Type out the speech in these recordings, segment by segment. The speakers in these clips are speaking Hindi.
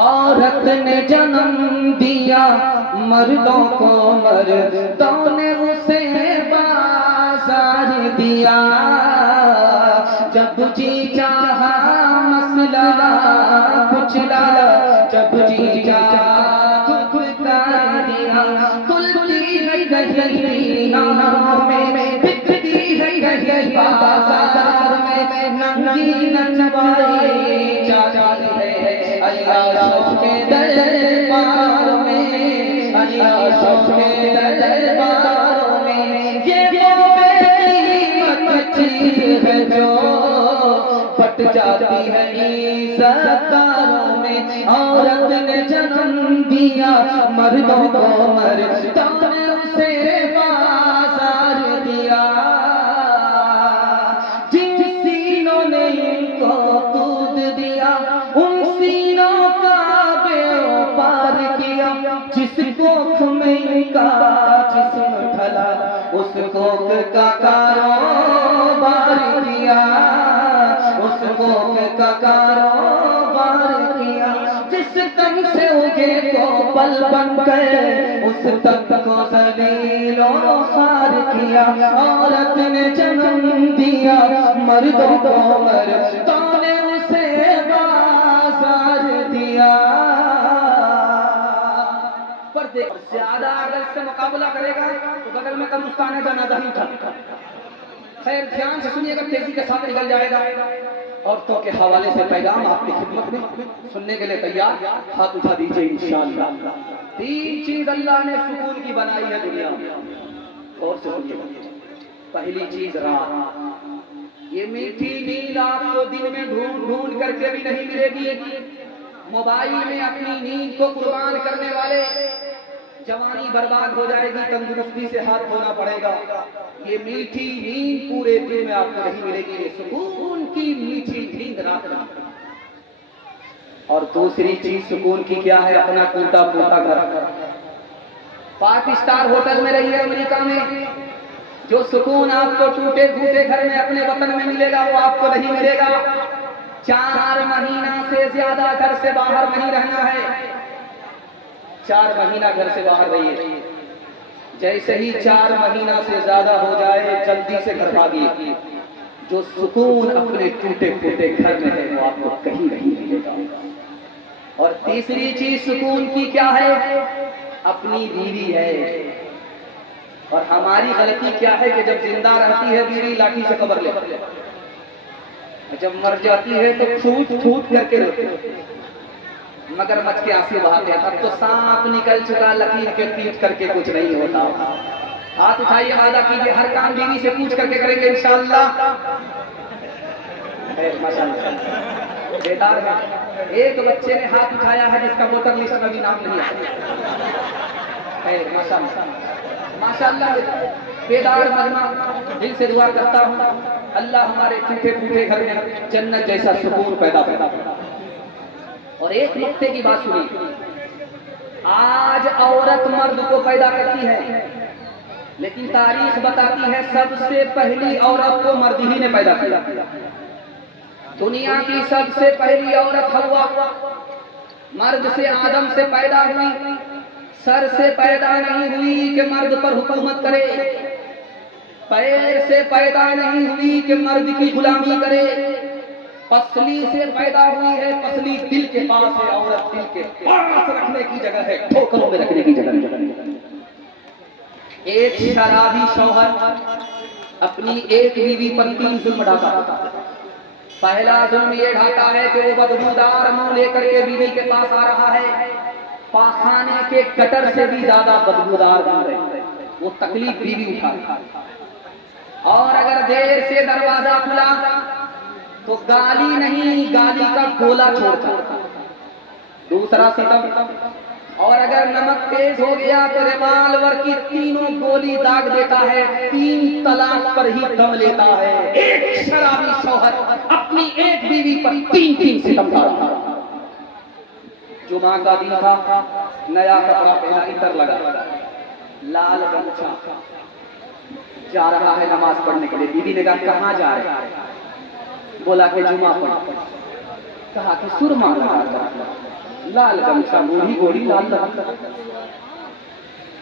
औरत ने जन्म दिया मर्दों को, मर्दों ने उसे बाजार दिया। जब जी चाहा मसला कुचला, जब जी चाहा खुद कर दिया। खुलती रही नाम में, बिकती रही बाजार में, नंगी नचवाई जाती है अय्याशों के दरबार में, अय्याशों के दरबार में। ये वो बेकीमत चीज है जो बट जाती है इज़्ज़तदारों में। औरत ने जन्म दिया मर्दों को, मर्दों ने उसे बाजार दिया। जिन सीनों ने इनको दूध दिया, उन सीनों का व्यापार किया। जिस कोख में इनका जिस्म ढला, उस कोख का कारोबार किया, उस कोख का कारोबार किया। जिस तन से उगे को पल बन गए, उस तन को ज़लीलो ख़ार किया। औरत ने जन्म दिया मर्दों को, मर्दों ने उसे बाजार दिया। पर देख, ज्यादा अगर इससे मुकाबला करेगा तो बगल में कब्रिस्तान जनाजा ही था। खैर ध्यान से सुनिएगा, तेजी के साथ निकल जाएगा। औरतों के हवाले से पैगाम आपकी खिदमत में सुनने के लिए तैयार, हाथ उठा दीजिए इंशाअल्लाह। 3 चीज अल्लाह ने सुकून की बनाई है दुनिया में, और से सुनिएगा। पहली चीज रात। ये मीठी नींद आपको दिन में ढूंढ ढूंढ करके भी नहीं मिलेगी। मोबाइल में अपनी नींद को कुर्बान करने वाले जवानी बर्बाद हो जाएगी, तंदुरुस्ती से हाथ धोना पड़ेगा। ये मीठी नींद पूरे दिन में आपको नहीं मिलेगी, ये सुकून की मीठी नींद रात में। और दूसरी चीज सुकून की क्या है? अपना टूटा फूटा घर। 5 स्टार होटल में रहिए अमेरिका में, जो सुकून आपको टूटे फूटे घर में अपने वतन में मिलेगा वो आपको नहीं मिलेगा। 4 महीना से ज्यादा घर से बाहर नहीं रहना है। 4 महीना घर से बाहर रहिए। जैसे ही 4 महीना से ज्यादा हो जाए, जल्दी से घर भागिए। जो सुकून अपने टूटे फूटे घर में है वो आपको कहीं नहीं मिलेगा। और तीसरी चीज सुकून की क्या है? अपनी बीवी है। और हमारी गलती क्या है कि जब जिंदा रहती है बीवी लाठी से कबर ले, जब मर जाती है तो फूट फूट करके रोते, मगरमच्छ के आंसू बहाते हैं। अब तो सांप निकल चुका लकीर के पीट करके कुछ नहीं होता। हाथ उठाइए, वादा कीजिए हर काम बीवी से पूछ करके करेंगे इंशाअल्लाह। बेदार है, एक बच्चे ने हाथ उठाया है जिसका वोटर लिस्ट में भी नाम नहीं है। माशाअल्लाह बेदार मजमा, दिल से दुआ करता हूँ अल्लाह हमारे टूटे फूटे घर में जन्नत जैसा सुकून पैदा पैदा। और एक नुक्ते की बात सुनिए, आज औरत मर्द को पैदा करती है, लेकिन तारीख बताती है सबसे पहली औरत को मर्द ही ने पैदा किया। दुनिया की सबसे पहली औरत हव्वा मर्द से, आदम से पैदा हुई। सर से पैदा नहीं हुई कि मर्द पर हुकूमत करे, पैर से पैदा नहीं हुई कि मर्द की गुलामी करे, पसली से पैदा हुई है, पसली दिल के पास है। औरत दिल के पास रखने की जगह है, ठोकरों में रखने की जगह। एक शराबी शौहर अपनी एक बीवी पर 3 जुल्म ढाता। पहला जुल्म ये ढाता है कि वो बदबूदार मुंह लेकर के बीवी के पास आ रहा है, पाखाने के कटर से भी ज्यादा बदबूदार मुंह है, वो तकलीफ बीवी उठा। और अगर देर से दरवाजा खुला तो गाली नहीं, गाली का गोला छोड़ता। दूसरा सितम, और अगर नमक तेज हो गया तो रिवाल्वर की 3 गोली दाग देता है, 3 तलाक पर ही दम लेता है। एक शराबी शौहर अपनी एक बीवी पर 3 सितम डालता। जुमा का दिन था, नया कपड़ा पहना, इतर लगा, लाल गमछा, जा रहा है नमाज पढ़ने के लिए। बीवी ने कहा कहाँ जा रहे हैं? बोला कि जुमा पढ़। कहा कि सुरमा लगा, लाल गमछा बूढ़ी गोरी लाल गमछा।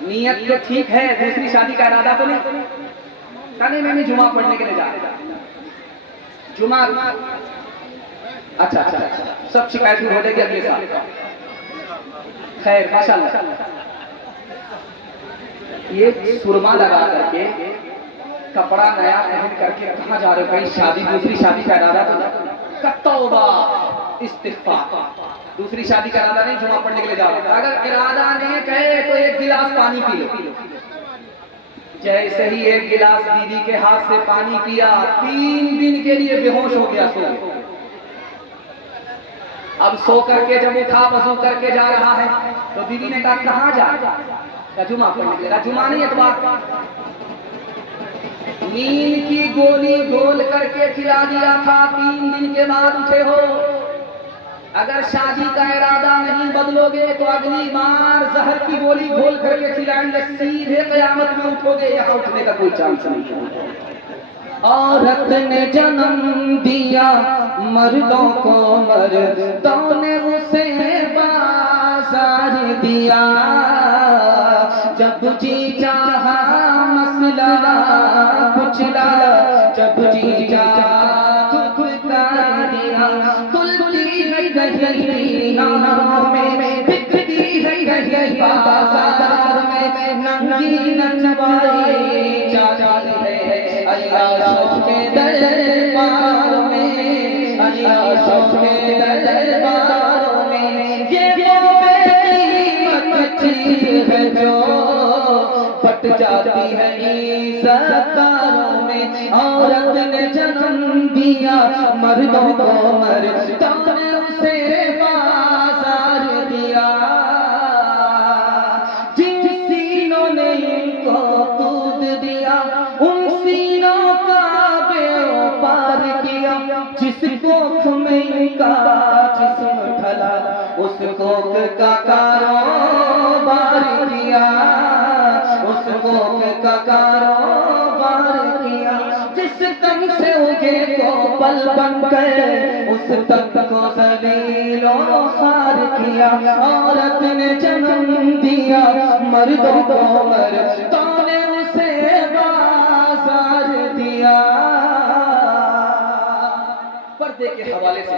नियत तो ठीक है, दूसरी शादी का इरादा तो नहीं। कहने मैंने जुमा पढ़ने के लिए जा जुमा। अच्छा, सब शिकायत दूर हो जाएगी अगले साल। खैर माशाल्लाह, ये सुरमा लगा करके कपड़ा नया पहन करके कहाँ जा रहे हो? कहीं शादी, दूसरी शादी का इरादा तो तौबा इस्तिग़फ़ार, दूसरी शादी का इरादा नहीं, जुमा पढ़ने के लिए जा रहे हो। अगर इरादा नहीं कहे तो एक गिलास पानी पी लो। जैसे ही एक गिलास दीदी के हाथ से पानी पिया, 3 दिन के लिए बेहोश हो गया। सो अब सो करके जब उठा, वजू करके जा रहा है तो दीदी ने कहा कहाँ जा? जुमा पढ़ने के लिए। जुमा नहीं एतवार। नींद की गोली घोल करके खिला दिया था, 3 दिन के बाद उठे हो। अगर शादी का इरादा नहीं बदलोगे तो अगली बार जहर की गोली घोल करके खिलाएंगे, सीधे क़यामत में उठोगे, यहाँ उठने का कोई चांस नहीं। औरत ने जन्म दिया मर्दों को, मर्दों ने उसे बाजार दिया। जब जी चाहा मसला कुचला, जब जी चाहा धुतकार दिया। तुलती रही नाम में, बिकती रही बाजार में, नंगी नचवाई जाती है अय्याशों के दरबार में, अय्याशों के दरबार में। ये वो बेकीमत चीज़ है जो पट जाती है इज़्ज़तदारों में। औरत ने जन्म दिया मर्दों को, मर्दों ने उसे बाजार दिया। जिन सीनों ने इनको दूध दिया, उन सीनों का व्यापार किया। जिस कोख में इनका जिस्म ढला, उस कोख का कारोबार किया, उस कोख का कारोबार किया। जिस तन से उगे को पल बन गए, उस तन को ज़लीलो ख़ार किया। औरत ने जन्म दिया मर्दों को, मर्दों ने उसे बाजार दिया। पर्दे के हवाले से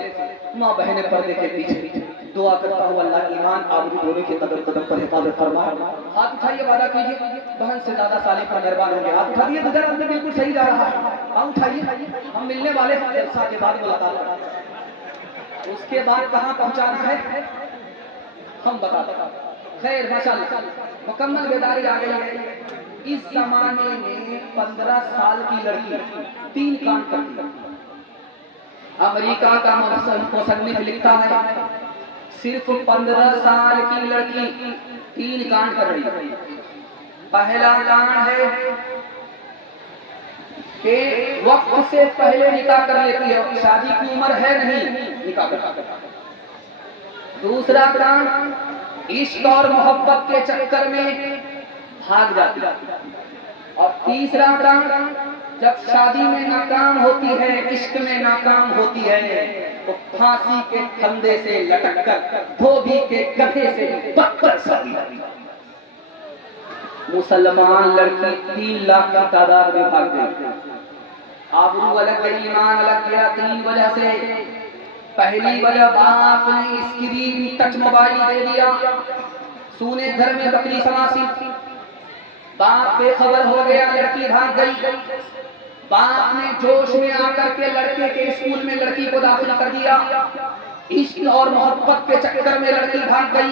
माँ बहने पर्दे के पीछे दुआ करता हूँ अल्लाह ईमान आबरू दोनों के कदम कदम पर हिफाजत फरमाए। हाथ उठाइए, वादा कीजिए, बहन से ज्यादा साले पर मेहरबान होंगे। हाथ उठा दिए, गुजर अंदर बिल्कुल सही जा रहा है। हाथ उठाइए, हम मिलने वाले हैं जलसा के बाद मुलाकात। उसके बाद कहाँ पहुँचाना है हम बताते। खैर माशाल्लाह, मुकम्मल बेदारी आ गई है। इस जमाने में 15 साल की लड़की 3 काम करती है। अमेरिका का मुसन्निफ लिखता है सिर्फ 15 साल की लड़की 3 कांड कर रही है। पहला कांड है कि वक्त से पहले निकाह कर लेती है, शादी की उम्र है नहीं, निकाह कर। दूसरा कांड इश्क और मोहब्बत के चक्कर में भाग जाती है। और तीसरा कांड जब शादी में नाकाम होती है, इश्क में नाकाम होती है, तो फांसी के फंदे से लटक कर धोबी के गधे से बदतर शादी। मुसलमान लड़की 3 लाख की तादाद में भाग गई। आबरू अलग गई, ईमान अलग गया। 3 वजह से। पहली वजह, बाप ने स्क्रीन टच मोबाइल दे दिया, सूने घर में बकरी समासी। बाप बेखबर हो गया, लड़की भाग गई। बाप ने जोश में आकर के लड़के के स्कूल में लड़की को दाखिल कर दिया। इश्क और मोहब्बत के चक्कर में लड़की भाग गई।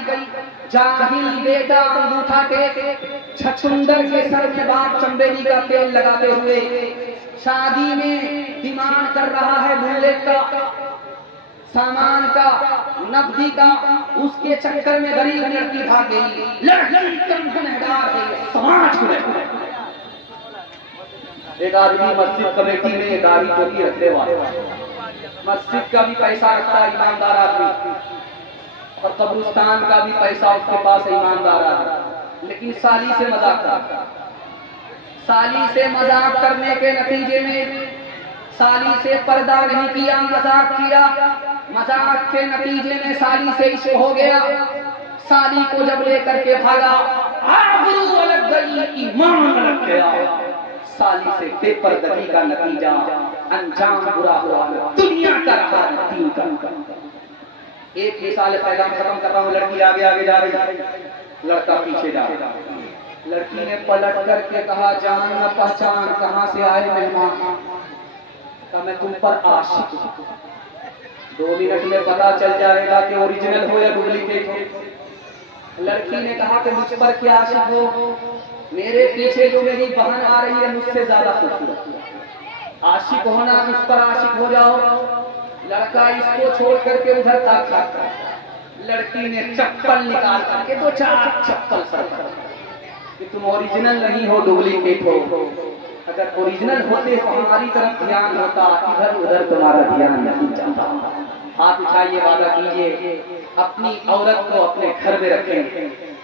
जाहिल बेटा अंगूठा टेक, छछुंदर के सर में बाप चंबेली का तेल लगाते हुए शादी में डिमांड कर रहा है बुलेट का, सामान का, नकदी का। उसके चक्कर में गरीब लड़की भाग गई। लड़की कम गुनहगार है, समाज गुनहगार। एक आदमी मस्जिद कमेटी में दाढ़ी टोपी रखने वाला, मस्जिद का भी पैसा रखता है, ईमानदार आदमी, और कब्रिस्तान का भी पैसा उसके पास है, ईमानदार आदमी। लेकिन साली से मजाक करता। साली से मजाक करने के नतीजे में साली से पर्दा नहीं किया, मजाक किया, मजाक के नतीजे में साली से इश्क हो गया। साली को जब लेकर के भागा, आबरू अलग गई, ईमान अलग गया। साली से बेपर्दगी का नतीजा, अंजाम बुरा हुआ, दुनिया का रहा दीन का। एक मिसाल पैगाम खत्म कर रहा हूँ। लड़की आगे आगे जा रही, लड़का पीछे जा रहा। लड़की ने पलट करके कहा, जान न पहचान, कहाँ से आए मेहमान? कहा मैं तुम पर आशिक हूं। 2 मिनट में पता चल जाएगा कि ओरिजिनल हो या डुप्लीकेट हो। लड़की ने कहा कि मुझ पर क्या आशिक हो? मेरे पीछे जो मेरी बहन आ रही है मुझसे ज्यादा खूबसूरत। आशिक होना, उस पर आशिक हो जाओ। लड़का इसको छोड़ करके उधर ताका। लड़की ने चप्पल निकाल करके 2-4 चप्पल सर कि तुम ओरिजिनल नहीं हो, डुप्लीकेट हो। अगर ओरिजिनल होते तो हमारी तरफ ध्यान होता, इधर उधर तुम्हारा ध्यान नहीं जाता। हाथ उठाइए, वादा कीजिए अपनी औरत को अपने घर में रखें,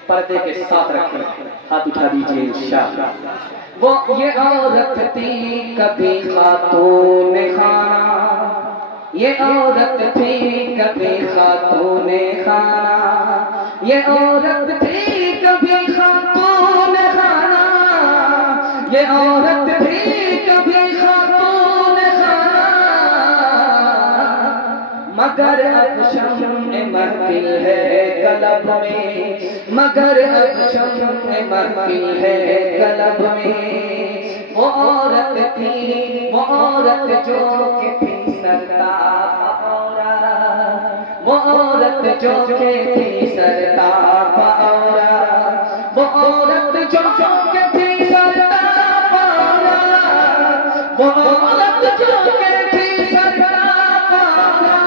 पर्दे के साथ रखें। हाथ उठा दीजिए इंशाअल्लाह। वो ये औरत थी कभी खातून खाना, ये औरत थी कभी खातून खाना, ये औरत थी कभी खातून खाना, ये औरत थी कभी खातून खाना। मगर अब शम्म महफिल है कलब में, मगर अब शम्म महफिल है कलब में। वो औरत थी, वो औरत जो कि थी सरताप औरत, वो औरत जो कि थी सरताप औरत, वो औरत जो कि थी सरताप औरत, वो औरत जो कि थी सरताप औरत।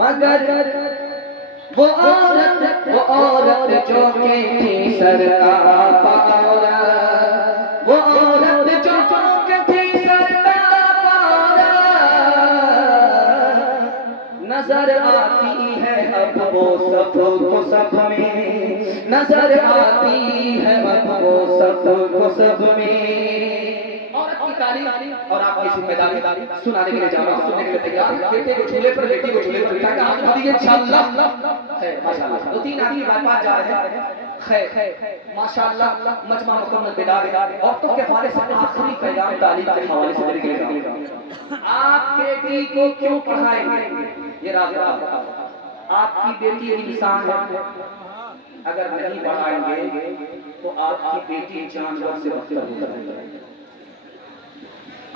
मगर वो औरत जो कि थी सरताप औरत, वो औरत जो कि थी सरताप औरत। नजर आती है अब वो सब को सब में, नजर आती है अब वो सब को सब में। औरत की तारीफ और आपकी जिम्मेदारी सुनाने के लिए जा रहा हूं, सुनने के लिए तैयार। बेटे को झूले पर, बेटी को झूले पर बिठा के हाथ दीजिए इंशाअल्लाह। है माशाअल्लाह। 2-3 आदमी बात जा रहे हैं। खैर माशाअल्लाह, मजमा मुकम्मल बिदा है। औरतों के हवाले से आखिरी पैगाम तालीम के हवाले से देने के लिए, आप बेटी को क्यों पढ़ाएंगे? ये राज बताओ। आपकी बेटी इंसान है, अगर नहीं पढ़ाएंगे तो आपकी बेटी जानवर से बदतर हो जाएगी।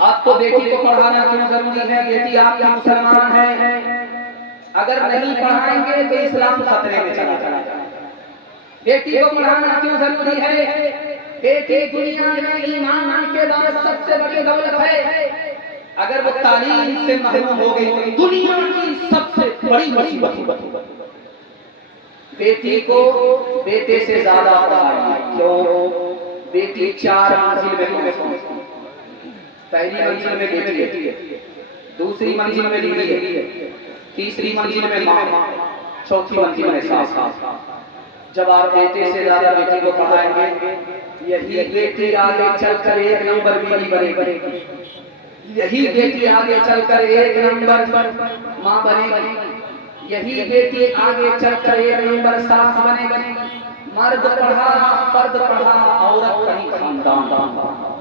आपको बेटी को पढ़ाना क्यों जरूरी है? बेटी आपकी मुसलमान है, अगर नहीं पढ़ाएंगे तो इस्लाम खतरे में चला जाएगा। बेटी को पढ़ाना क्यों जरूरी है? बेटी दुनिया में ईमान के बाद सबसे बड़ी दौलत है। अगर वो तालीम से महरूम हो गई तो दुनिया की सबसे बड़ी मुसीबत। बेटी को बेटे से ज्यादा पढ़ाइए। क्यों? बेटी 4 मंजिल में पहुंचती। पहली मंजिल में बेटी है, दूसरी मंजिल में बीवी है, तीसरी मंजिल में माँ, चौथी मंजिल में सास। जब आप बेटे से ज्यादा बेटी को पढ़ाएंगे, यही बेटी आगे चलकर 1 नंबर बीवी बनेगी, यही बेटी आगे चलकर 1 नंबर माँ बनेगी, यही बेटी आगे चलकर 1 नंबर सास बनेगी। मर्द पढ़ा, फर्द पढ़ा, औरत कहीं खानदान।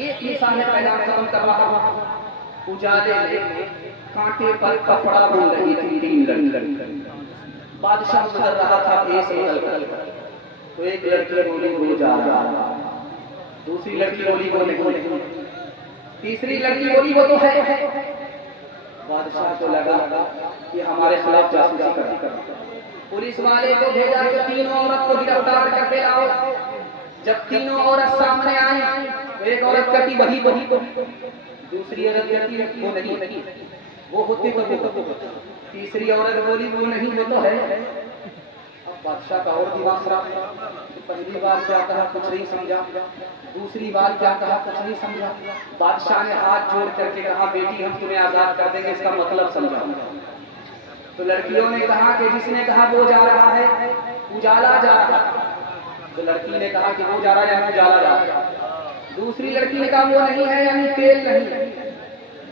एक मिसाल पैगाम खत्म कर रहा हूं। उजाले में कांटे पर कपड़ा बुन रही थी 3 लड़की। बादशाह गुजर रहा था देश बदल, तो एक लड़की बोली वो जा रहा, दूसरी लड़की बोली वो नहीं, तीसरी लड़की बोली वो तो है। बादशाह को लगा कि हमारे खिलाफ जासूसी कर रहा। पुलिस वाले को भेजा कि 3 औरत को गिरफ्तार करके लाओ। जब 3 औरत सामने आई, एक औरत कहती वही, दूसरी औरत कहती वो नहीं, वो होती वो, तीसरी औरत बोली वो नहीं, वो तो है। अब बादशाह का और दिमाग खराब। पहली बार क्या कहा कुछ नहीं समझा, दूसरी बार क्या कहा कुछ नहीं समझा। बादशाह ने हाथ जोड़ करके कहा बेटी हम तुम्हें आजाद कर देंगे, इसका मतलब समझाओ। तो लड़कियों ने कहा कि जिसने कहा वो जा रहा है, उजाला जा रहा है। तो लड़की ने कहा कि वो जा रहा है, उजाला जा रहा है। दूसरी लड़की ने कहा वो नहीं है, यानी तेल नहीं।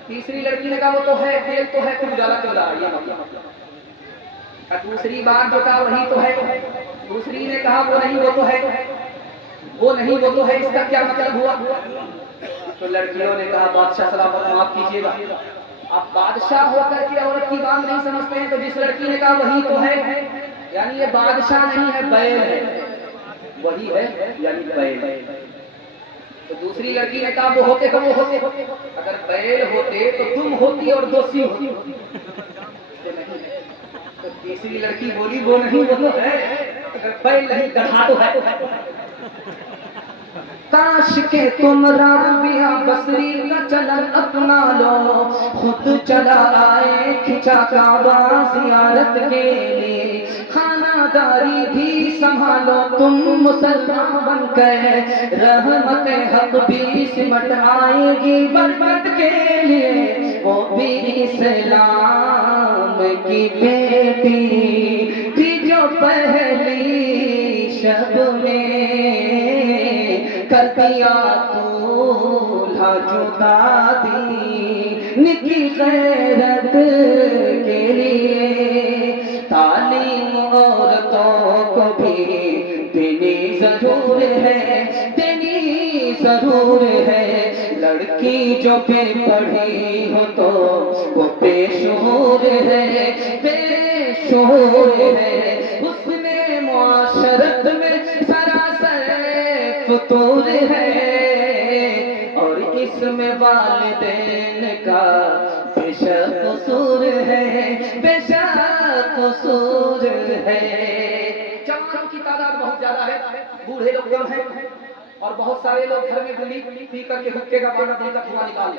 तीसरी लड़की ने कहा वो तो है, तेल तो है, फिर उजाला क्यों रहा है? दूसरी बार जो कहा वही तो है, दूसरी ने कहा वो नहीं वो तो है, वो नहीं वो तो है, इसका क्या मतलब हुआ? तो लड़कियों ने कहा बादशाह सलामत माफ कीजिएगा, आप बादशाह होकर के औरत की बात नहीं समझते हैं। तो जिस लड़की ने कहा वही तो है, यानी ये बादशाह नहीं है, बैल है, वही है यानी बैल है। तो दूसरी लड़की ने कहा वो होते तो वो होते, अगर बैल होते तो तुम होती और दोषी होती। तो तीसरी लड़की बोली वो नहीं वो तो है, अगर बैल नहीं गधा तो है। काश के तुम राबिया बसरी का चलन अपना लो, खुद चला आए खिंचा काबा जियारत के लिए, खानादारी भी संभालो तुम मुसलमान बनकर, रहमत हक भी सिमट आएगी बरकत के लिए। वो भी इस्लाम की बेटी थी जो पहली शब में कर दिया दूल्हा जुदा दीन की गैरत के लिए। तालीम औरतों को भी देनी जरूर है, देनी जरूर है। लड़की जो बेपढ़ी हो तो वो बेशूर है, बेशूर है। उसने मुआशरत में सरासर फतूर है, और इसमें वालिदैन का बेशक कसूर है, बेशक कसूर है। जवानों की तादाद बहुत ज्यादा है, बूढ़े लोग कम हैं, और बहुत सारे लोग घर में बीड़ी पी करके हुक्के का बाना देकर धुआं निकालते।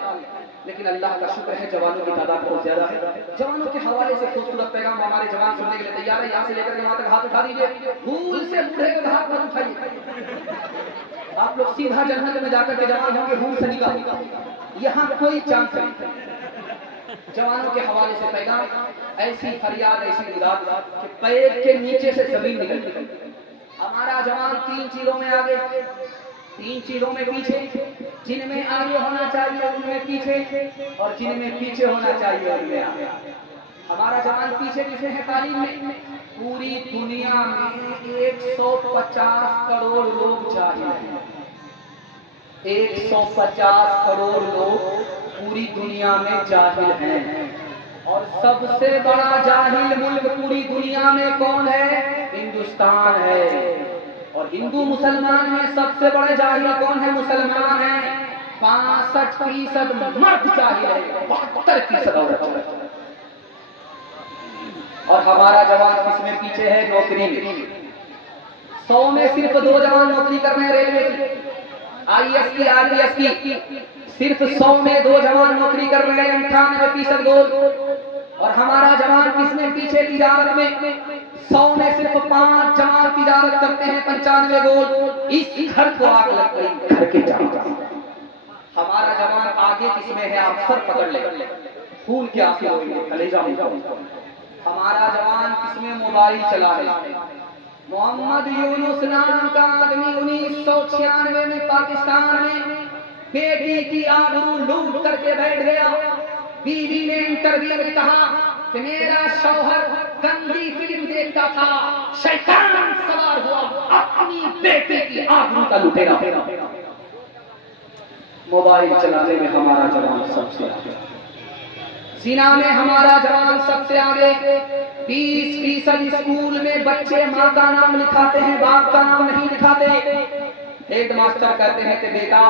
लेकिन अल्लाह का शुक्र है जवानों की तादाद बहुत ज्यादा है। जवानों के हवाले से खूबसूरत पैगाम हमारे जवान सुनने के लिए तैयार है। यहाँ से लेकर के वहां तक हाथ उठा दीजिए, भूल से बूढ़े का हाथ मत उठाइए। आप लोग सीधा जन्नत में जाकर के जवान होंगे, भूल से निकाल, यहाँ कोई चांस नहीं। जवानों के हवाले से पैगाम, ऐसी फरियाद ऐसी मुराद कि पैर के नीचे से जमीन निकल गई। हमारा जवान 3 चीजों में आगे, 3 चीजों में पीछे। जिनमें आगे होना चाहिए उनमें पीछे, और जिनमें पीछे होना चाहिए उनमें आगे। हमारा जवान पीछे पीछे है तालीम में। पूरी दुनिया में 150 करोड़ लोग जाहिल हैं, 150 करोड़ लोग पूरी दुनिया में जाहिल हैं। और सबसे बड़ा जाहिल मुल्क पूरी दुनिया में कौन है? हिंदुस्तान है। और हिंदू मुसलमान में सबसे बड़े जाहिल कौन है? मुसलमान है। 65% मर्द जाहिल है, 72% औरत। और हमारा जवान किसमें पीछे है? नौकरी में। 100 में सिर्फ 2 जवान नौकरी कर रहे हैं रेलवे की, IAS की, RPS की। सिर्फ 100 में 2 जवान नौकरी कर रहे हैं, 98% गोल। और हमारा जवान किसमें पीछे? तिजारत में। 100 में सिर्फ 5 जवान तिजारत करते हैं, 95 गोल। इस घर को आग लग गई, घर के जवान। हमारा जवान आगे किसमें है? आप सर पकड़ ले, खून के आंसू होंगे, कलेजा में। हमारा जवान किसमें? मोबाइल चला रहे। मोहम्मद यूनुस नाम का आदमी 1996 में पाकिस्तान में बेटी की आबरू लूट करके बैठ गया। बीवी ने इंटरव्यू में कहा कि मेरा शौहर गंदी फिल्म देखता था, शैतान सवार हुआ, अपनी बेटी की आबरू का लुटेरा। मोबाइल चलाने में हमारा जवान सबसे आगे, जिना में हमारा जवान सबसे आगे। 20% स्कूल में बच्चे माँ का नाम लिखाते हैं, बाप का नाम नहीं लिखाते। हेडमास्टर कहते हैं कि बेटा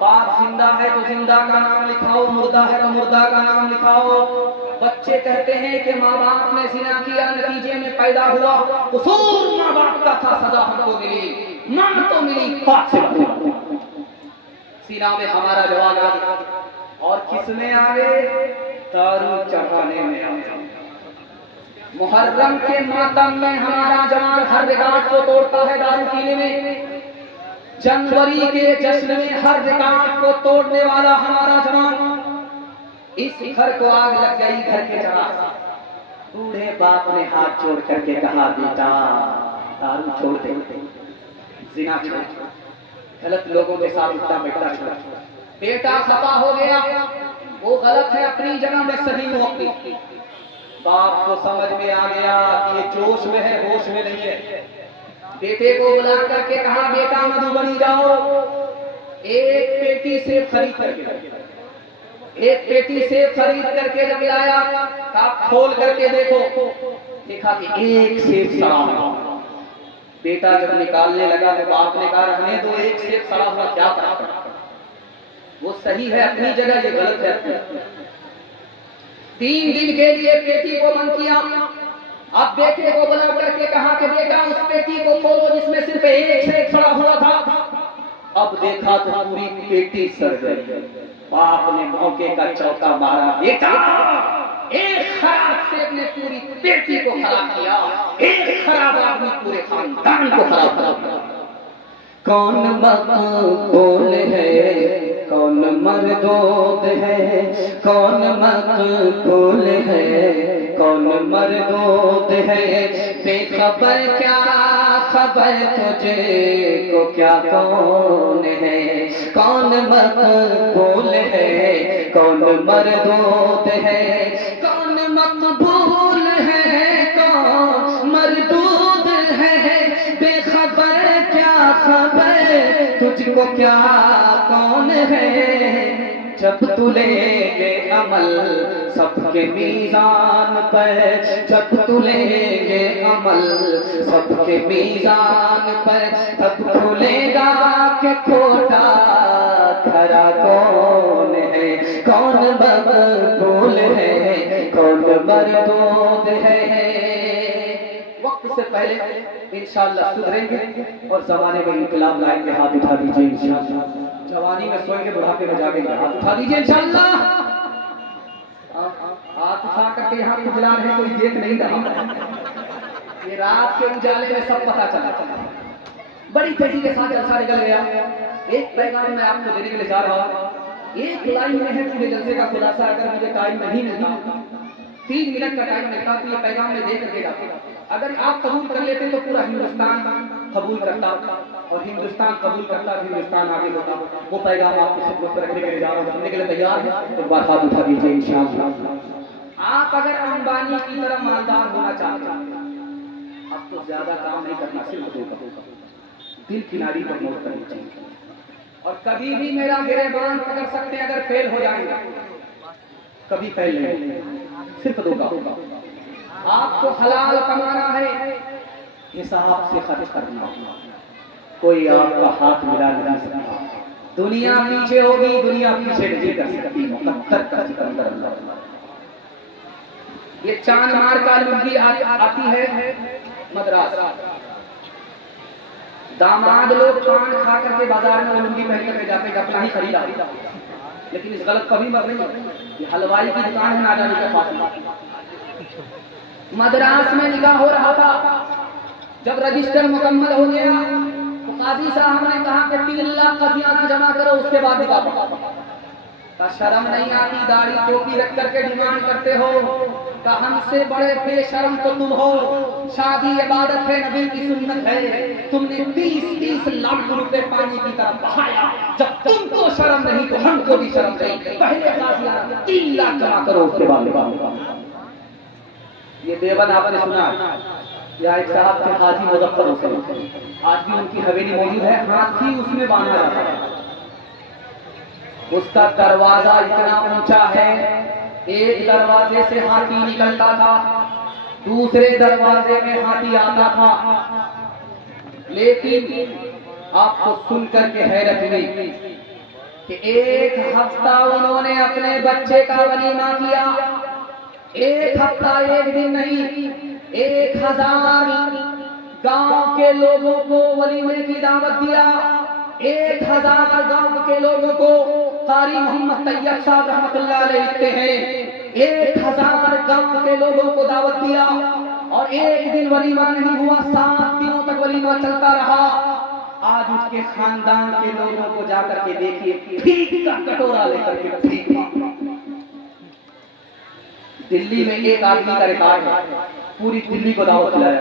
बाप जिंदा है तो जिंदा का नाम लिखाओ, मुर्दा है तो मुर्दा का नाम लिखाओ। बच्चे कहते हैं कि माँ बाप ने जिना किया, नतीजे में पैदा हुआ, कसूर माँ बाप का था, सजा हमको मिली, माँ तो मिली पाप से। सीना में हमारा जवान आगे, और किसमें आगे? दारू चढ़ाने में आगे। मुहर्रम के मातम में हमारा जवान हर रिकॉर्ड को तोड़ता है दारू पीने में। जनवरी के जश्न में हर रिकॉर्ड को तोड़ने वाला हमारा जवान। इस घर को आग लग गई, घर के जवान। बूढ़े बाप ने हाथ जोड़ करके कहा बेटा दारू छोड़ दे, जिना छोड़, गलत लोगों के साथ उठना बैठना छोड़। बेटा खफा हो गया, वो गलत है अपनी जगह में, सही हूं अपनी। बाप को समझ में आ गया कि ये जोश में है, होश में नहीं है। बेटे को बुला करके कहा, बेटा मधुबनी जाओ, एक पेटी सेब खरीद करके, एक पेटी सेब खरीद करके जब लाया, आप खोल करके देखो, देखा कि एक सेब सड़ा हुआ। बेटा जब निकालने लगा तो बाप ने कहा, रहने दो, एक सेब सड़ा हुआ क्या करा, वो सही है अपनी जगह, ये गलत है अपनी। 3 दिन के लिए पेटी को बंद किया। अब बेटे को बुला करके कहा कि बेटा उस पेटी को खोलो जिसमें सिर्फ एक सेब सड़ा हुआ था। अब देखा तो पूरी पेटी सड़ गई। बाप ने मौके का चौका मारा, बेटा एक खराब सेब ने पूरी पेटी को खराब किया, एक खराब आदमी पूरे खानदान को खराब किया। कौन मकबूल है, कौन मरदूद है, कौन मकबूल है, कौन मरदूद है, बेखबर क्या खबर तुझे को क्या कौन है, कौन मकबूल है, कौन मरदूद है, कौन मकबूल है, कौन मरदूद है, बेखबर क्या खबर तुझको क्या कौन है। जब तू लेंगे अमल सबके मीज़ान पर, जब तू लेंगे अमल सबके मीज़ान पर, तब खुलेगा कि खोटा खरा कौन है, कौन मकबूल है, कौन मरदूद है। वक्त से पहले इंशाअल्लाह सुधरेंगे और जमाने में इंकलाब लाएंगे। हाथ उठा दीजिए इंशाअल्लाह। जवानी में सोएंगे, बुढ़ापे में जागेंगे। हाथ उठा दीजिए इंशाअल्लाह। हाथ उठा करके यहाँ खुजला रहे, कोई देख नहीं रहा। ये रात के उजाले में सब पता चला। बड़ी तेजी के साथ जलसा निकल गया। एक पैगाम मैं आपको देने के लिए जा रहा हूँ। एक लाइन में है पूरे जलसे का खुलासा। अगर मुझे टाइम नहीं मिलता, 3 मिनट का टाइम मिलता, तो ये पैगाम में दे करके जाता। अगर आप कबूल कर लेते तो पूरा हिंदुस्तान कबूल करता, और हिंदुस्तान कबूल करता, हिंदुस्तान आगे होता। वो पैगाम आपकी खिदमत में रखने के लिए जा रहा हूं। सुनने के लिए तैयार है तो बात हाथ उठा दीजिए इंशाअल्लाह। आप अगर अंबानी की तरह मालदार होना चाहते हैं, अब तो ज्यादा काम नहीं करना, सिर्फ 2 कदम दिल किनारी पर नोट करनी चाहिए। और कभी भी मेरा गिरेबान पकड़ सकते हैं, अगर फेल हो जाएंगे कभी फेल नहीं, सिर्फ 2 कदम। आपको हलाल कमाना है, हिसाब से खर्च करना। कोई आपका हाथ मिला नहीं सकता। दुनिया पीछे होगी, दुनिया पीछे नहीं कर सकती। मुकद्दर का सिकंदर अल्लाह। ये चांद मार का लुंगी आती है मद्रास। दामाद लोग पान खा करके बाजार में लुंगी पहन करके जाते, अपना ही खरीदा। लेकिन इस गलत कभी मत नहीं। हलवाई की दुकान है, ना जाने के पास। मद्रास में निकाह हो रहा था। जब रजिस्टर मुकम्मल हो गया तो काजी साहब ने कहा कि 3 लाख कसियां जमा करो, उसके बाद निकाह। का शर्म नहीं आती, दाढ़ी टोपी रख करके डिमांड करते हो। का हमसे बड़े बेशर्म तो तुम हो। शादी इबादत है, नबी की सुन्नत है। तुमने 30-30 लाख रुपए पानी की तरफ बहाया। जब तुमको शर्म नहीं तो हमको भी शर्म नहीं। पहले काजियां 3 लाख जमा करो, उसके बाद निकाह। ये देवन आपने सुना, या एक साहब थे हाजी मुजफ्फर हुसैन, आज भी उनकी हवेली मौजूद है। हाथी उसमें बांधा जाता है। उसका दरवाजा इतना ऊंचा है, एक दरवाजे से हाथी निकलता था, दूसरे दरवाजे में हाथी आता था। लेकिन आपको सुनकर के हैरत हुई कि 1 हफ्ता उन्होंने अपने बच्चे का वलीमा किया। 1 हफ्ता, 1 दिन नहीं, 1000 गांव के लोगों को वलीमे की दावत दिया। 1000 गांव के लोगों को कारी मोहम्मद तैयब साहब रहमतुल्लाह अलैह लिखते हैं, 1000 गांव के लोगों को दावत दिया। और 1 दिन वलीमा नहीं हुआ, 7 दिनों तक वलीमा चलता रहा। आज उसके खानदान के लोगों को जाकर के देखिए, ठीक का कटोरा लेकर के ठीक। दिल्ली में एक आदमी का रिकॉर्ड है, पूरी दिल्ली को दावत दिलाया।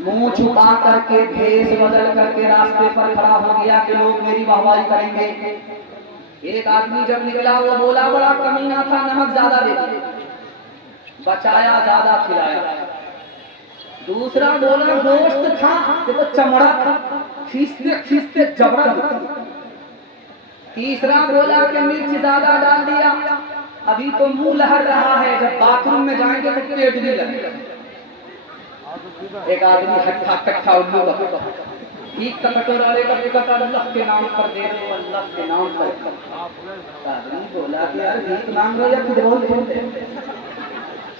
मुंह छुपा करके, भेष बदल करके रास्ते पर खड़ा हो गया कि लोग मेरी वाहवाही करेंगे। एक आदमी जब निकला वो बोला बड़ा कमीना था, नमक ज्यादा दे दिया, बचाया ज्यादा खिलाया। दूसरा बोला गोश्त था ये तो चमड़ा था, खींचते खींचते जबड़ा दुखा। तीसरा बोला कि मिर्च ज्यादा डाल दिया, अभी तो मुंह लहर रहा है, जब बाथरूम में जाएंगे तो पेट भी लगेगा। एक आदमी हट्ठा कट्ठा उल्लू का ठीक का कटोरा लेकर देखा, अल्लाह के नाम पर दे दो, अल्लाह के नाम पर। आदमी बोला कि यार भीख मांग रहे या खुद बोल दे,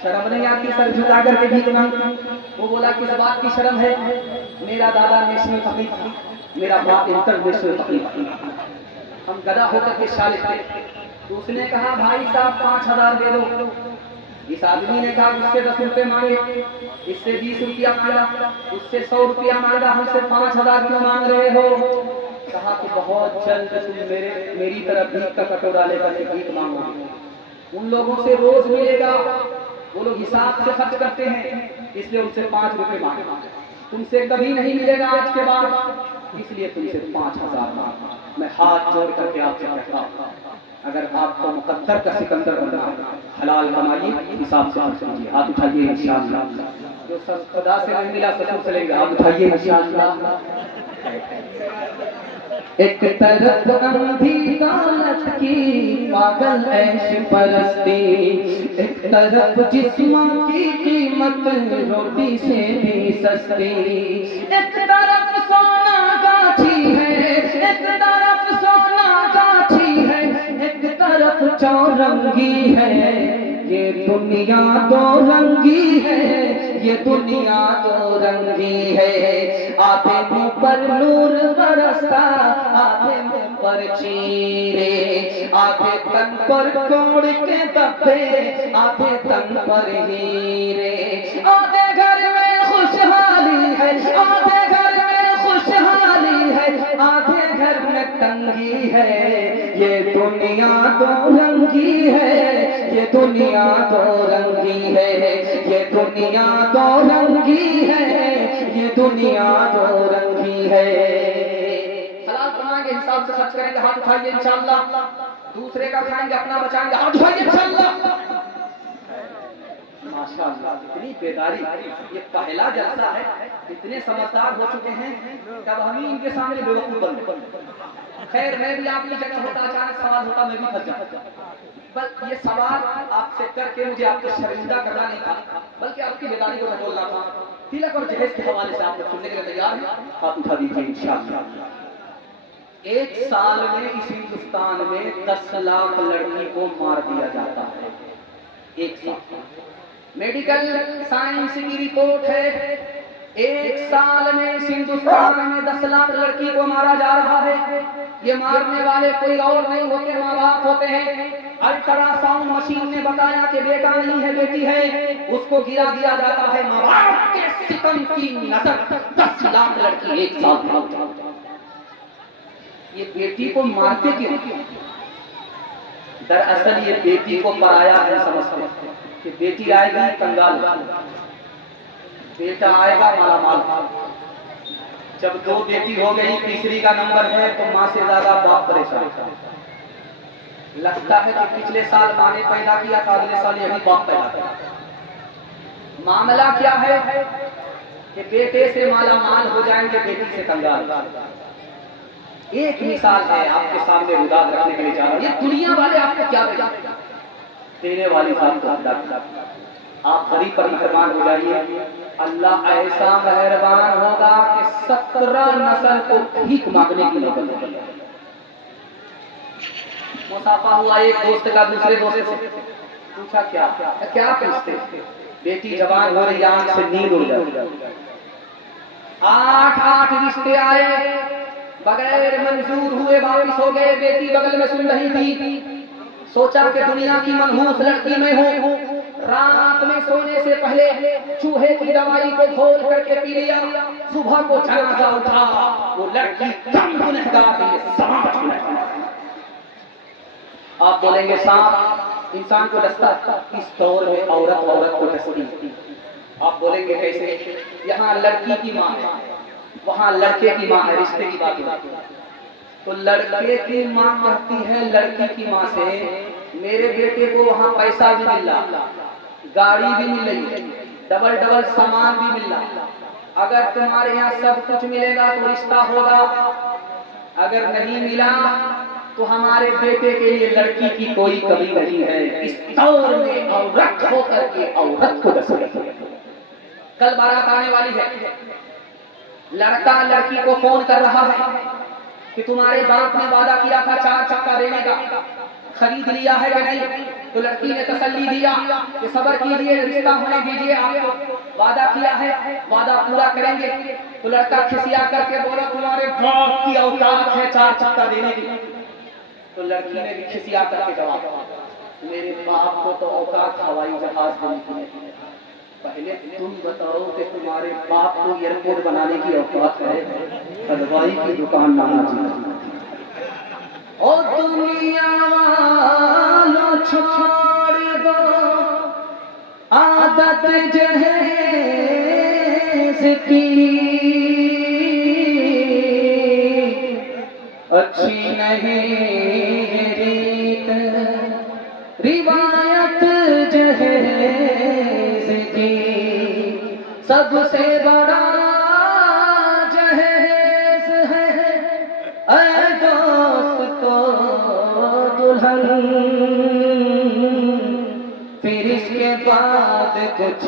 शर्म नहीं आती सर झुका करके भीख मांग। वो बोला किस बात की शर्म है, मेरा दादा नेशनल फकीर, मेरा बाप इंटरनेशनल फकीर, हम गधा होकर के शालिक थे। तो उसने कहा भाई साहब 5000 दे दो। इस आदमी ने कहा उससे 10 रुपए मांगे, इससे 20 रुपया मांगा, उससे 100 रुपया मांगा, हमसे 5000 क्यों मांग रहे हो? कहा कि बहुत जल्द तुम मेरी तरफ भीख का कटोरा लेकर के भीख मांगो। उन लोगों से रोज मिलेगा, वो लोग हिसाब से खर्च करते हैं, इसलिए उनसे 5 रुपए मांगे। तुमसे कभी नहीं मिलेगा आज के बाद, इसलिए तुमसे 5000 मांगा। मैं हाथ जोड़ करके आपसे कहता हूं, अगर आपको मुकद्दर का सिकंदर बनना है, हलाल कमाइए, हिसाब से खर्च कीजिए। हाथ उठाइए इंशाअल्लाह। जो खुदा से नहीं मिला ससुर से लेंगे, हाथ उठाइए इंशाअल्लाह। एक तरफ अंधी दौलत की पागल ऐश परस्ती, एक तरफ जिस्मों की कीमत रोटी से भी सस्ती। एक तरफ सोना गाछी है, एक तरफ सोना गाछी है, एक तरफ चौरंगी है। ये दुनिया दो रंगी है, ये दुनिया दो रंगी है। आधे मुंह पर नूर बरसता, आधे मुंह पर चीरे, आधे तन पर कोड़ के दबे, आधे तन पर हीरे। आधे घर में खुशहाली है, आधे घर में खुशहाली है, आधे घर में तंगी है। ये दुनिया दो रंगी है, ये दुनिया दो रंगी है, ये दुनिया दो रंगी है, ये दुनिया दो रंगी है। हलाल कमाएंगे, हिसाब से खर्च करेंगे, हाथ उठाइए इंशाअल्लाह। दूसरे का खाएंगे, अपना बचाएंगे, हाथ उठाइए इंशाअल्लाह। माशाअल्लाह, इतनी बेदारी, ये पहला जलसा है, इतने समझदार हो चुके हैं, तब हम ही इनके सामने बेवकूफ बन गए। खैर मैं भी आपकी जगह होता, अचानक सवाल होता, मैं भी फंस जाता। बस ये सवाल आपसे करके मुझे आपको शर्मिंदा करना नहीं था, बल्कि आपकी बेदारी को मैं बोलना था। तिलक और जहेज के हवाले से आप लोग सुनने के लिए तैयार हैं? आप उठा दीजिए इंशाअल्लाह। एक साल में इस हिंदुस्तान में 10 लाख लड़की को मार दिया जाता है, एक साल। मेडिकल साइंस की रिपोर्ट है, एक साल में इस हिंदुस्तान में 10 लाख लड़की को मारा जा रहा है। ये मारने वाले कोई और नहीं होते, माँ बाप होते हैं। अल्ट्रासाउंड मशीन ने बताया कि बेटा नहीं है बेटी है, उसको गिरा दिया जाता है। माँ बाप के सितम की नजर 10 लाख लड़की एक साल में। ये बेटी को मारते क्यों? दरअसल ये बेटी को पराया है समझते हैं कि बेटी आएगी कंगाल, बेटा आएगा मालामाल। जब 2 बेटी हो गई, तीसरी का नंबर है, तो माँ से ज्यादा बाप परेशान। लगता है कि पिछले साल माँ ने पैदा किया था, अगले साल यही बाप पैदा किया। मामला क्या है कि बेटे से मालामाल हो जाएंगे, बेटी से कंगाल। एक मिसाल है आपके सामने उदार रखने के लिए जा रहा हूं। ये दुनिया वाले आपको क्या देने वाली बात, आप गरीब पर मेहरबान हो जाइए, अल्लाह ऐसा मेहरबान होगा कि 17 नस्ल को भीख मांगने की नौबत होगी। मुसाफा हुआ एक दोस्त का दूसरे दोस्त से, पूछा क्या क्या पूछते? बेटी जवान हो रही, आंख से नींद उड़ जाती। 8 रिश्ते आए, बगैर मंजूर हुए वापिस हो गए। बेटी बगल में सुन रही थी, सोचा कि दुनिया की मनहूस लड़की में हूँ। रात में सोने से पहले चूहे की दवाई को घोल करके पी लिया। सुबह को जनाजा उठा, वो लड़की कम गुनहगार है। आप बोलेंगे सांप इंसान को डसता, इस दौर में औरत औरत को डसती। आप बोलेंगे कैसे? यहाँ लड़की की माँ है, वहाँ लड़के की माँ है, रिश्ते की बात है। तो लड़के की माँ कहती है लड़की की माँ से, मेरे बेटे को वहाँ पैसा भी मिल रहा, गाड़ी भी मिल रही, डबल डबल सामान भी मिल रहा, अगर तुम्हारे यहाँ सब कुछ मिलेगा तो रिश्ता होगा, अगर नहीं मिला तो हमारे बेटे के लिए लड़की की कोई कमी नहीं है। इस दौर में औरत होकर के औरत को दस कल बारात आने वाली है, लड़का लड़की को फोन कर रहा है कि तुम्हारे बाप ने वादा किया था 4 चक्का देने का, खरीद लिया है कि नहीं? तो लड़की ने तसल्ली दिया कि सब्र कीजिए, रिश्ता होने दीजिए, आपको वादा किया है, वादा पूरा करेंगे। तो लड़का खिसिया करके बोला तुम्हारे बाप की औकात है 4 चक्का देने की? तो लड़की ने भी खिसिया करके जवाब, मेरे बाप को तो औकात हवाई जहाज देने की, पहले तुम बताओ कि तुम्हारे बाप को एयरपोर्ट बनाने की औकात है? हलवाई की दुकान नाना जी। ओ दुनिया वालों छोड़ दो आदत जहेज की, अच्छी नहीं रीत रिवायत जहेज की, सबसे बड़ा जहेज है ऐ दोस्तों दुल्हन, फिर इसके बाद कुछ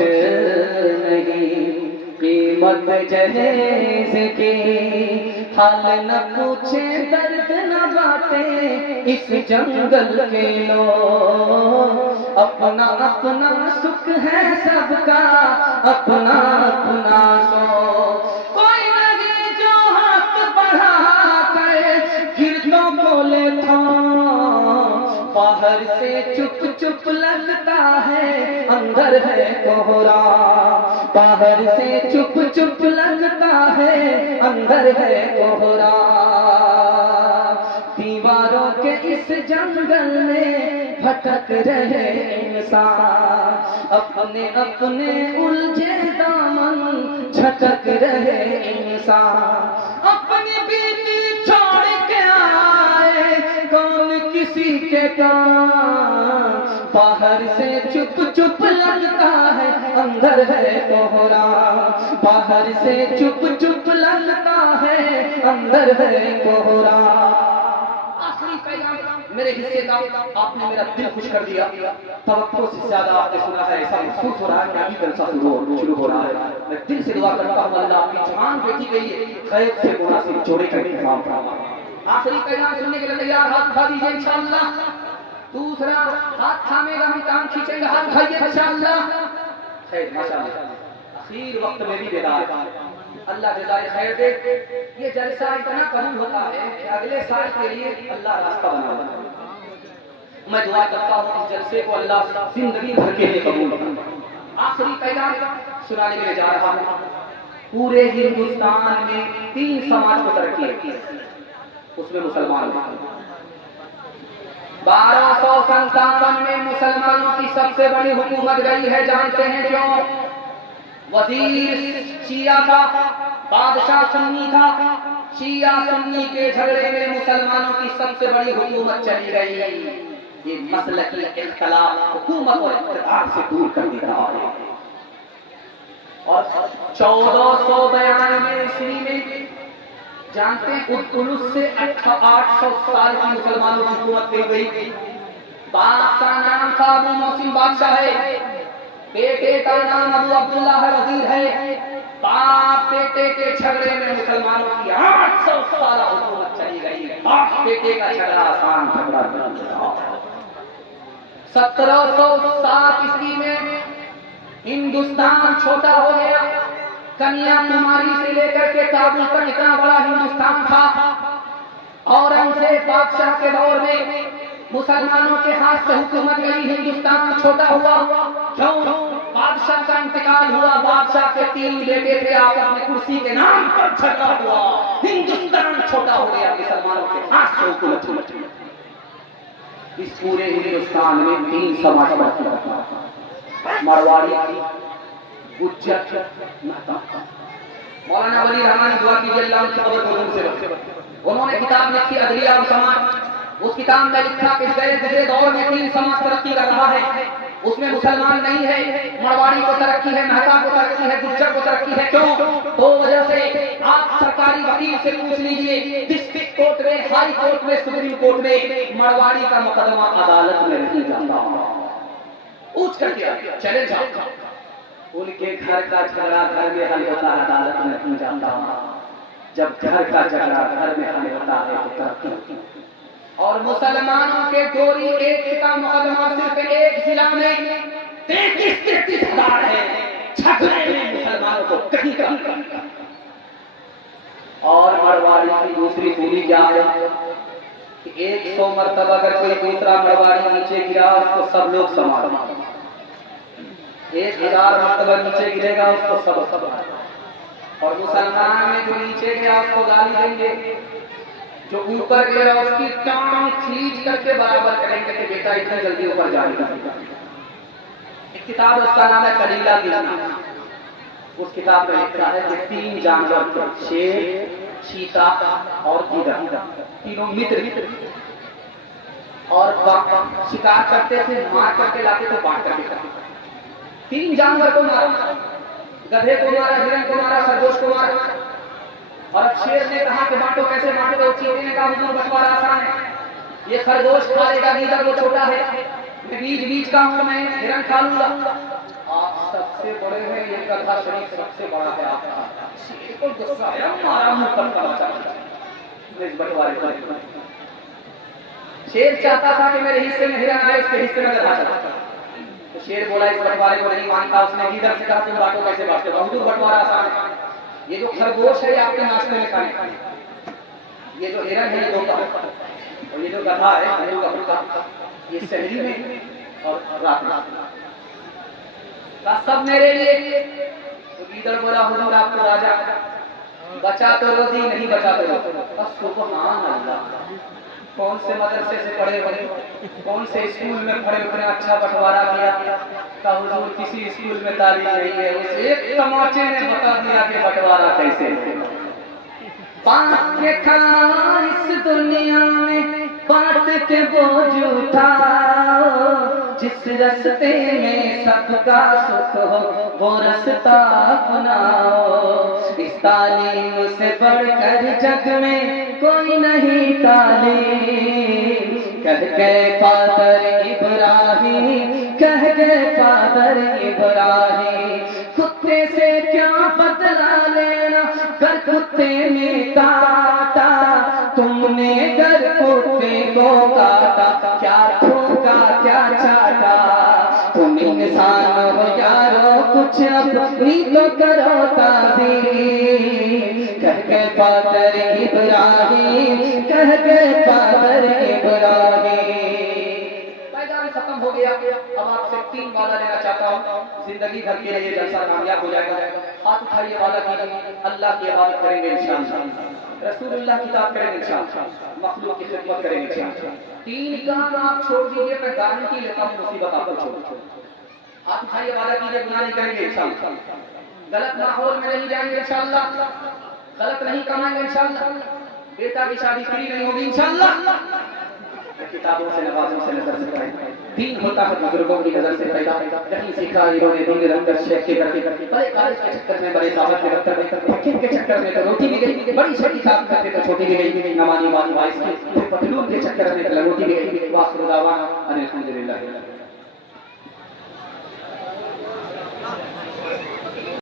नहीं, कीमत जहेज की, हाल न पूछे दर्द न बाटे इस जंगल के लोग, अपना अपना सुख है सबका, अपना अपना सो, कोई नहीं जो हाथ बढ़ा कर गिरनों को ले था, बाहर से चुप चुप लगता है अंदर है कोहरा, बाहर से चुप चुप लगता है अंदर है कोहरा, दीवारों के इस जंगल में भटक रहे इंसान, अपने अपने उलझे दामन झटक रहे इंसान, अपनी बीवी छोड़ के आए कौन किसी के काम, बाहर से चुप चुप लगता है अंदर है कोहरा, बाहर से चुप चुप लगता है अंदर है कोहरा। आखिरी पैगाम मेरे हिस्से का, आपने मेरा दिल खुश कर दिया, तवक्को से ज्यादा आपने सुना है, ऐसा महसूस हो रहा है कि अभी जलसा शुरू हो रहा है। मैं दिल से दुआ करता हूँ अल्लाह आपकी जवान बेटी के लिए खैर से मुनासिब जोड़े का इंतजाम फरमाए। आखिरी पैगाम सुनने के लिए तैयार, हाथ उठा दीजिए इंशाअल्लाह, दूसरा हाथ थामेगा हम काम खींचेंगे, हाथ उठाइए इंशाअल्लाह। खैर माशाअल्लाह आखिर वक्त में भी बेदार, अल्लाह जज़ाए खैर दे। ये जलसा इतना कबूल होता है कि अगले साल के लिए अल्लाह रास्ता बना देता है। मैं दुआ करता हूँ इस जलसे को अल्लाह जिंदगी भर के लिए कबूल करे। आखिरी पैगाम सुनाने के लिए जा रहा हूँ। पूरे हिंदुस्तान में 3 समाज को तरक्की है, उसमें मुसलमान हैं। 1257 में मुसलमानों की सबसे बड़ी हुकूमत गई है, जानते हैं क्यों? वजीर शिया था, बादशाह सुन्नी था, शिया सुन्नी के झगड़े में मुसलमानों की सबसे बड़ी हुकूमत चली गई। ये मसलकी इख्तिलाफ हुकूमत और इख्तियार से दूर कर देता है। और 1492 ईस्वी में जानते हैं उर्दुलुस से 800 साल की मुसलमानों की हुकूमत की गई। बाप का नाम था अबू मोहसिन बादशाह है, बेटे का नाम अबू अब्दुल्लाह वजीर है। बाप बेटे के झगड़े में मुसलमानों की 800 साल हुकूमत चली गई। बाप बेटे का झगड़ा आसान झगड़ा नहीं था। 1707 ईस्वी में हिंदुस्तान छोटा हो गया। कन्याकुमारी से लेकर के काबुल तक इतना बड़ा हिंदुस्तान था। औरंगजेब बादशाह के दौर में मुसलमानों के हाथ से हुकूमत गई, हिंदुस्तान छोटा हुआ। क्यों? बादशाह का इंतकाल हुआ, बादशाह के 3 बेटे थे, आपस में कुर्सी के नाम पर झगड़ा हुआ, हिंदुस्तान छोटा हो गया, मुसलमानों के हाथ से हुकूमत हुई। इस पूरे हिंदुस्तान में 3 समाज मरवाड़ी, गुज्जर, मेहता। मौलाना वली रहमानी दुआ कीजिए अल्लाह उनकी कब्र को नूर से बख्शे। उन्होंने किताब लिखी अदलिया और समाज। उस किताब में लिखा कि गए गुजरे दौर में तीन समाज तरक्की कर रहा है, उसमें मुसलमान नहीं है, मरवाड़ी को तरक्की है, मेहता को तरक्की है, गुज्जर को तरक्की है। क्यों? दो वजह से। आप सरकारी वकील से पूछ लीजिए, डिस्ट्रिक्ट कोर्ट में, हाई कोर्ट में, सुप्रीम कोर्ट में मरवाड़ी का मुकदमा अदालत में नहीं जाता। पूछ करके चले जाओ, उनके घर का झगड़ा घर में हल होता है, अदालत में नहीं जाता। जब घर का झगड़ा घर में हल होता है तो तरक्की। और मुसलमानों के चोरी एक का मुकदमा सिर्फ एक जिला में 33,000 है, झगड़े में मुसलमानों को कहीं का। और मरवाड़ी की दूसरी खूबी क्या है कि 100 मरतबा अगर कोई दूसरा मरवाड़ी नीचे गिरा उसको सब लोग संभाल, 1000 मरतबा नीचे गिरेगा उसको सब। और मुसलमान में जो नीचे गया उसको गाली देंगे, जो ऊपर गया उसकी टांग खींच करके बराबर करेंगे कि बेटा इतनी जल्दी ऊपर जाएगा। एक किताब उसका नाम है कलीला गिरना। उस किताब में लिखा है कि 3 जानवर थे, शेर, चीता और गीदड़, तीनों मित्र और शिकार करते थे, मार करके लाते थे, बांट करके खाते थे। 3 जानवर को मारा, गधे को मारा, हिरण को मारा, खरगोश को मारा। और अब शेर ने कहा कि बांटो, कैसे बांटो? तो चीते ने कहा हुजूर बंटवारा आसान है, ये खरगोश खा लेगा, गीदड़ वो छोटा है, मैं बीच बीच का हूं, मैं हिरण खा लूंगा। आप सबसे बड़े हैं, ये गधा शरीफ सबसे बड़ा है आपका। शेर को गुस्सा आया, मारा मुंह पर पड़ा। इस बंटवारे पर शेर चाहता था कि मेरे हिस्से में हिरण आए, उसके हिस्से में गधा चला। तो शेर बोला इस बंटवारे को नहीं मानता। उसने गीदड़ से कहा तुम बांटो, कैसे बांटो? हुजूर बंटवारा आसान है, ये जो खरगोश है आपके नाश्ते में खाने, ये जो हिरण है ये का, और ये जो गधा है ये शहरी में और रात में सब मेरे लिए। तो गीदड़ बोला हुजूर आप तो राजा, बचा तो रोजी नहीं बचा तो रोजी। सुभान अल्लाह, कौन से मदरसे से पढ़े हुए, कौन से स्कूल में पढ़े हुए, अच्छा बंटवारा किया? का हुजूर किसी स्कूल में तालीम नहीं है। उस एक तमाचे ने बता दिया कि बंटवारा कैसे। बांट के खाना इस दुनिया में, बांट के बोझ उठाओ, जिस रास्ते में सबका सुख हो वो रास्ता अपनाओ। इस तालीम से बढ़कर जग में कोई नहीं तालीम। कह गए फादर इब्राहिम, कह गए फादर इब्राहिम, कुत्ते से क्या बदला लेना, कर कुत्ते ने काटा तुमने, कर कुत्ते को काटा, क्या ठोका क्या चाटा। तुम इंसान हो यारो, कुछ अपनी तो करो ताज़ीम। कह के फादर इब्राहिम, कह के फादर इब्राहिम। मैदान खत्म हो गया। अब आपसे 3 वादा लेना चाहता हूँ, जिंदगी भर के लिए जलसा कामयाब हो जाएगा। हाथ उठाइए, वादा कीजिए, अल्लाह की इबादत करेंगे इंशाअल्लाह, रसूलुल्लाह की इताअत करेंगे इंशाअल्लाह, मखलूक की खिदमत करेंगे इंशाअल्लाह। 3 काम आप छोड़ दीजिए, मैं गारंटी लेता हूँ मुसीबत आपको छोड़। आप उठाइए, वादा कीजिए, गुनाह नहीं करेंगे इंशाअल्लाह, गलत माहौल में नहीं जाएंगे इंशाअल्लाह, गलत नहीं कमाएंगे इंशाअल्लाह, बेटा की शादी फ्री नहीं होगी इंशाअल्लाह, किताबों से नवाजों से नजर से पैदा, दीन होता है बुजुर्गों की नजर से पैदा, कहीं सीखा इन्होंने दीन रंगत शेख के करके, बड़े कॉलेज के चक्कर में, बड़े साहब के दफ्तर में, फकीर के चक्कर में तो रोटी भी गई, बड़ी छोटी काम करते तो छोटी भी गई, नमानी वाली वाइस की पतलून के चक्कर में लंगोटी भी गई। वाखिर दावाना अनिल हम्दुलिल्लाह।